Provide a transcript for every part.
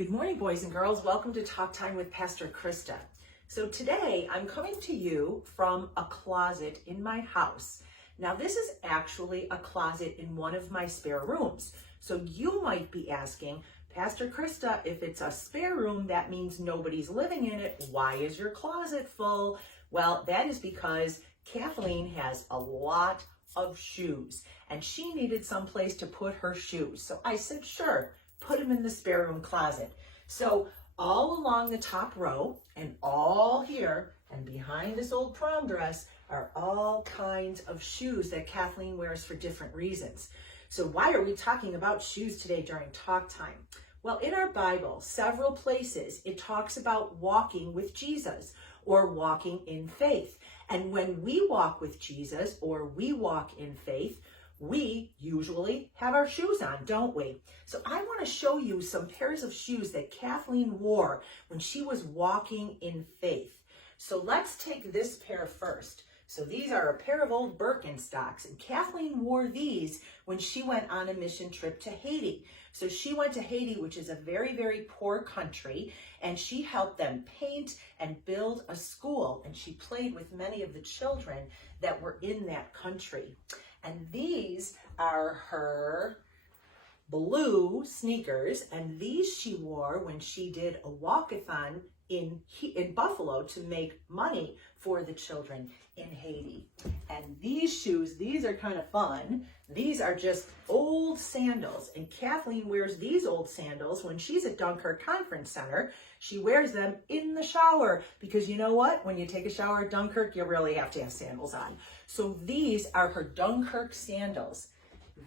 Good morning, boys and girls. Welcome to Talk Time with Pastor Krista. So today I'm coming to you from a closet in my house. Now this is actually a closet in one of my spare rooms. So you might be asking, Pastor Krista, if it's a spare room, that means nobody's living in it. Why is your closet full? Well, that is because Kathleen has a lot of shoes and she needed some place to put her shoes. So I said, sure, put them in the spare room closet. So all along the top row and all here and behind this old prom dress are all kinds of shoes that Kathleen wears for different reasons. So why are we talking about shoes today during talk time? Well, in our Bible, several places, it talks about walking with Jesus or walking in faith. And when we walk with Jesus or we walk in faith, we usually have our shoes on, don't we? So I want to show you some pairs of shoes that Kathleen wore when she was walking in faith. So let's take this pair first. So these are a pair of old Birkenstocks, and Kathleen wore these when she went on a mission trip to Haiti. So she went to Haiti, which is a very, very poor country, and she helped them paint and build a school, and she played with many of the children that were in that country. And these are her blue sneakers, and these she wore when she did a walkathon in Buffalo to make money for the children in Haiti. And these shoes, these are kind of fun. These are just old sandals, and Kathleen wears these old sandals when she's at Dunkirk Conference Center. She wears them in the shower because you know what? When you take a shower at Dunkirk, you really have to have sandals on. So these are her Dunkirk sandals.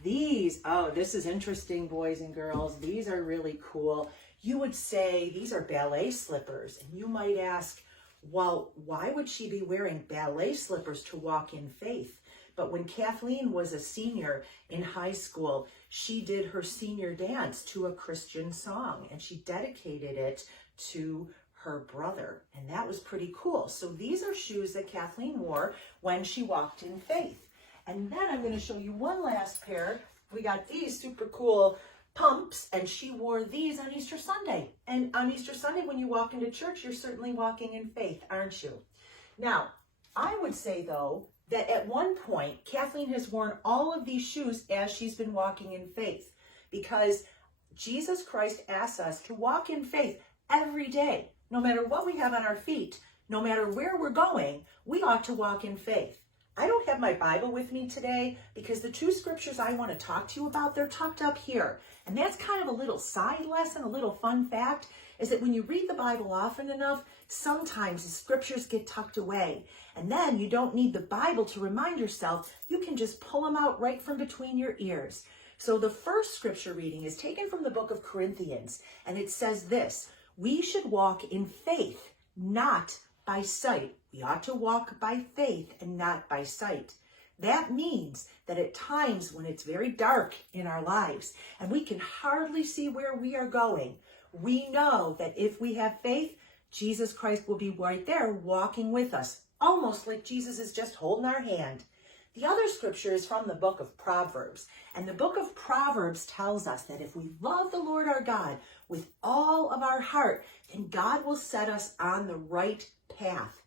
These, oh, this is interesting, boys and girls. These are really cool. You would say these are ballet slippers, and you might ask, well, why would she be wearing ballet slippers to walk in faith? But when Kathleen was a senior in high school, she did her senior dance to a Christian song, and she dedicated it to her brother, and that was pretty cool. So these are shoes that Kathleen wore when she walked in faith. And then I'm going to show you one last pair. We got these super cool pumps, and she wore these on Easter Sunday. And on Easter Sunday, when you walk into church, you're certainly walking in faith, aren't you? Now, I would say, though, that at one point, Kathleen has worn all of these shoes as she's been walking in faith, because Jesus Christ asks us to walk in faith every day. No matter what we have on our feet, no matter where we're going, we ought to walk in faith. I don't have my Bible with me today because the two scriptures I want to talk to you about, they're tucked up here. And that's kind of a little side lesson, a little fun fact, is that when you read the Bible often enough, sometimes the scriptures get tucked away. And then you don't need the Bible to remind yourself. You can just pull them out right from between your ears. So the first scripture reading is taken from the book of Corinthians, and it says this: we should walk in faith, not by sight. We ought to walk by faith and not by sight. That means that at times when it's very dark in our lives and we can hardly see where we are going, we know that if we have faith, Jesus Christ will be right there walking with us, almost like Jesus is just holding our hand. The other scripture is from the book of Proverbs, and the book of Proverbs tells us that if we love the Lord our God with all of our heart, then God will set us on the right path.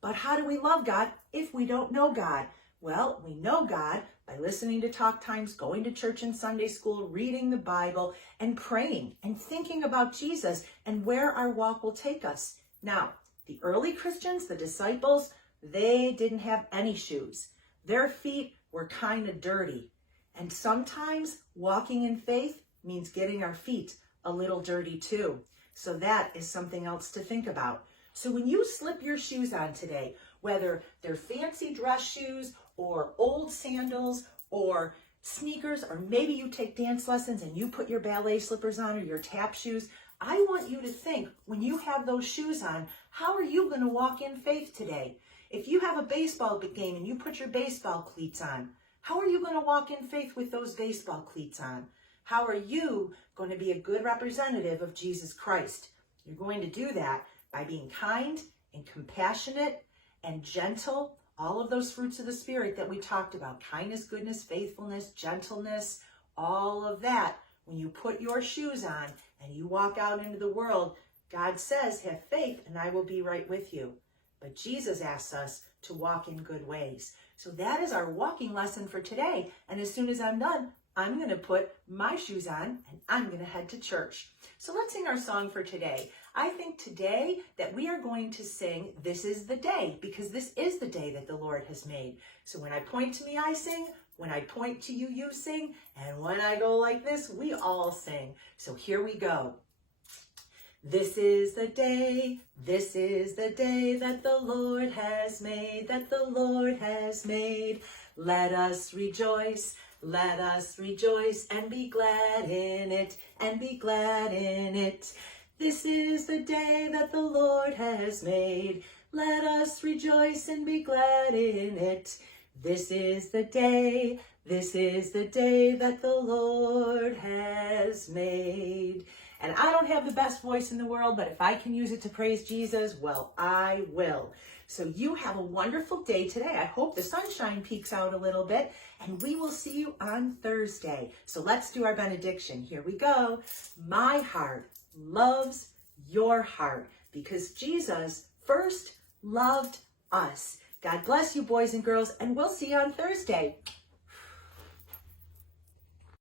But how do we love God if we don't know God? Well, we know God by listening to talk times, going to church and Sunday school, reading the Bible, and praying and thinking about Jesus and where our walk will take us. Now, the early Christians, the disciples, they didn't have any shoes. Their feet were kind of dirty. And sometimes walking in faith means getting our feet a little dirty too. So that is something else to think about. So when you slip your shoes on today, whether they're fancy dress shoes or old sandals or sneakers, or maybe you take dance lessons and you put your ballet slippers on or your tap shoes, I want you to think, when you have those shoes on, how are you going to walk in faith today? If you have a baseball game and you put your baseball cleats on, how are you going to walk in faith with those baseball cleats on? How are you going to be a good representative of Jesus Christ? You're going to do that by being kind and compassionate and gentle, all of those fruits of the Spirit that we talked about, kindness, goodness, faithfulness, gentleness, all of that when you put your shoes on and you walk out into the world, God says, have faith and I will be right with you. But Jesus asks us to walk in good ways. So that is our walking lesson for today. And as soon as I'm done, I'm going to put my shoes on and I'm going to head to church. So let's sing our song for today. I think today that we are going to sing, This is the Day, because this is the day that the Lord has made. So when I point to me, I sing. When I point to you, you sing. And when I go like this, we all sing. So here we go. This is the day that the Lord has made, that the Lord has made. Let us rejoice and be glad in it, and be glad in it. This is the day that the Lord has made. Let us rejoice and be glad in it. This is the day that the Lord has made. And I don't have the best voice in the world, but if I can use it to praise Jesus, well, I will. So you have a wonderful day today. I hope the sunshine peeks out a little bit, and we will see you on Thursday. So let's do our benediction. Here we go. My heart loves your heart because Jesus first loved us. God bless you, boys and girls, and we'll see you on Thursday.